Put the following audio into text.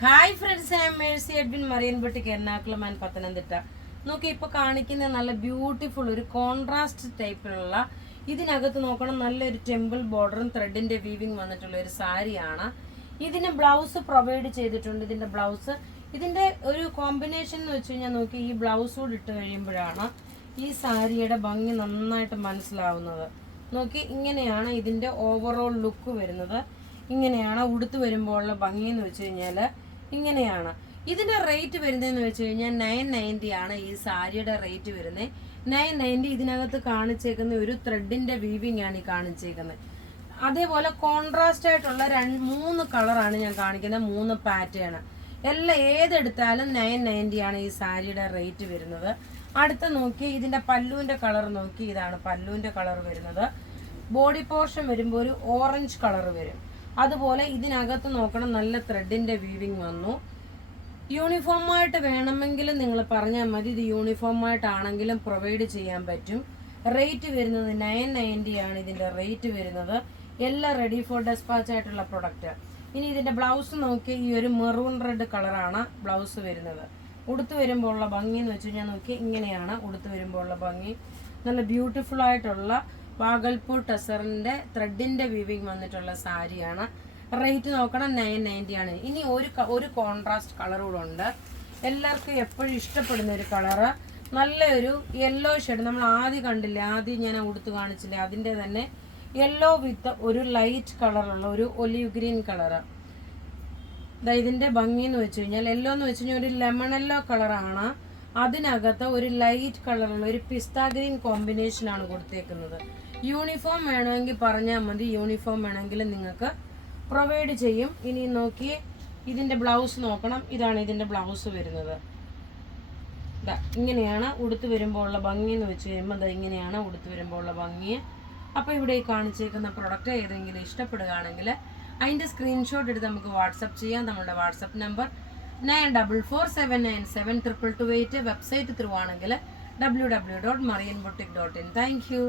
Hi friends, I M Mercy Edwin, marine boutique, Ernakulam and Pathanamthitta. നോക്കി ഇപ്പോൾ കാണിക്കുന്ന നല്ല ബ്യൂട്ടിഫുൾ ഒരു കോൺട്രാസ്റ്റ് ടൈപ്പിലുള്ള, ഇതിനകത്ത് നോക്കണം നല്ലൊരു ടെമ്പിൾ ബോർഡറും ത്രെഡിന്റെ വീവിങ് വന്നിട്ടുള്ള ഒരു സാരിയാണ്. ഇതിന് ബ്ലൗസ് പ്രൊവൈഡ് ചെയ്തിട്ടുണ്ട്. ഇതിന്റെ ഒരു കോമ്പിനേഷൻ എന്ന് വെച്ച് കഴിഞ്ഞാൽ നോക്കി, ഈ ബ്ലൗസ് കൂടി ഇട്ട് കഴിയുമ്പോഴാണ് ഈ സാരിയുടെ ഭംഗി നന്നായിട്ട് മനസ്സിലാവുന്നത്. നോക്കി, ഇങ്ങനെയാണ് ഇതിന്റെ ഓവറോൾ ലുക്ക് വരുന്നത്. ഇങ്ങനെയാണ് ഉടുത്ത് വരുമ്പോൾ ഉള്ള ഭംഗി എന്ന് വെച്ച് കഴിഞ്ഞാൽ ഇങ്ങനെയാണ്. ഇതിന്റെ റേറ്റ് വരുന്നതെന്ന് വെച്ച് കഴിഞ്ഞാൽ 990 ആണ് ഈ സാരിയുടെ റേറ്റ് വരുന്നത്. 990. ഇതിനകത്ത് കാണിച്ചേക്കുന്ന ഒരു ത്രെഡിന്റെ വീവിങ് ആണ് ഈ കാണിച്ചേക്കുന്നത്. അതേപോലെ കോൺട്രാസ്റ്റ് ആയിട്ടുള്ള 3 കളറാണ് ഞാൻ കാണിക്കുന്നത്, 3 പാറ്റേൺ. എല്ലാം ഏതെടുത്താലും 990 ആണ് ഈ സാരിയുടെ റേറ്റ് വരുന്നത്. അടുത്ത നോക്കി, ഇതിന്റെ പല്ലുവിന്റെ കളർ നോക്കി, ഇതാണ് പല്ലുവിന്റെ കളർ വരുന്നത്. ബോഡി പോർഷൻ വരുമ്പോൾ ഒരു ഓറഞ്ച് കളർ വരും. അതുപോലെ ഇതിനകത്ത് നോക്കണം, നല്ല ത്രെഡിന്റെ വീവിങ് വന്നു. യൂണിഫോമായിട്ട് വേണമെങ്കിൽ നിങ്ങൾ പറഞ്ഞാൽ മതി, ഇത് യൂണിഫോമായിട്ടാണെങ്കിലും പ്രൊവൈഡ് ചെയ്യാൻ പറ്റും. റേറ്റ് വരുന്നത് 990 ആണ് ഇതിന്റെ റേറ്റ് വരുന്നത്. എല്ലാം റെഡി ഫോർ ഡെസ്പാച്ച് ആയിട്ടുള്ള പ്രൊഡക്റ്റ്. ഇനി ഇതിന്റെ ബ്ലൗസ് നോക്കി, ഈ ഒരു മെറൂൺ റെഡ് കളറാണ് ബ്ലൗസ് വരുന്നത്. ഉടുത്ത് വരുമ്പോൾ ഉള്ള ഭംഗി എന്ന് വെച്ച് കഴിഞ്ഞാൽ നോക്കി, ഇങ്ങനെയാണ് ഉടുത്ത് വരുമ്പോൾ ഉള്ള ഭംഗി. നല്ല ബ്യൂട്ടിഫുൾ ആയിട്ടുള്ള ഭാഗൽപൂർ ടെസറിന്റെ ത്രെഡിന്റെ വീവിങ് വന്നിട്ടുള്ള സാരിയാണ്. റേറ്റ് നോക്കണം 990 ആണ്. ഇനി ഒരു കോൺട്രാസ്റ്റ് കളർ കൂടെ ഉണ്ട്. എല്ലാവർക്കും എപ്പോഴും ഇഷ്ടപ്പെടുന്ന ഒരു കളറ്, നല്ലൊരു യെല്ലോ ഷെയ്ഡ്. നമ്മൾ ആദ്യം കണ്ടില്ലേ, ആദ്യം ഞാൻ ഉടുത്ത് കാണിച്ചില്ലേ, അതിൻ്റെ തന്നെ യെല്ലോ വിത്ത് ഒരു ലൈറ്റ് കളറുള്ള ഒരു ഒലിവ് ഗ്രീൻ കളറ്. ഇതിന്റെ ഭംഗി എന്ന് വെച്ച് കഴിഞ്ഞാൽ, യെല്ലോ എന്ന് വെച്ച് കഴിഞ്ഞാൽ ഒരു ലെമൺ യെല്ലോ കളറാണ്. അതിനകത്ത് ഒരു ലൈറ്റ് കളറുള്ള ഒരു പിസ്ത ഗ്രീൻ കോമ്പിനേഷൻ ആണ് കൊടുത്തേക്കുന്നത്. യൂണിഫോം വേണമെങ്കിൽ പറഞ്ഞാൽ മതി, യൂണിഫോം വേണമെങ്കിൽ നിങ്ങൾക്ക് പ്രൊവൈഡ് ചെയ്യും. ഇനി നോക്കി, ഇതിന്റെ ബ്ലൗസ് നോക്കണം. ഇതാണ് ഇതിന്റെ ബ്ലൗസ് വരുന്നത്. ഇങ്ങനെയാണ് ഉടുത്ത് വരുമ്പോൾ ഉള്ള ഭംഗി എന്ന് വെച്ച് കഴിയുമ്പോൾ ഇങ്ങനെയാണ് ഉടുത്ത് വരുമ്പോൾ ഉള്ള ഭംഗി. അപ്പോൾ ഇവിടെ ഈ കാണിച്ചേക്കുന്ന പ്രൊഡക്റ്റ് ഏതെങ്കിലും ഇഷ്ടപ്പെടുകയാണെങ്കിൽ അതിന്റെ സ്ക്രീൻഷോട്ട് എടുത്ത് നമുക്ക് വാട്സപ്പ് ചെയ്യാം. നമ്മുടെ വാട്സപ്പ് നമ്പർ 9447972228. വെബ്സൈറ്റ് ത്രൂ ആണെങ്കിൽ www.marianboutique.in. Thank you.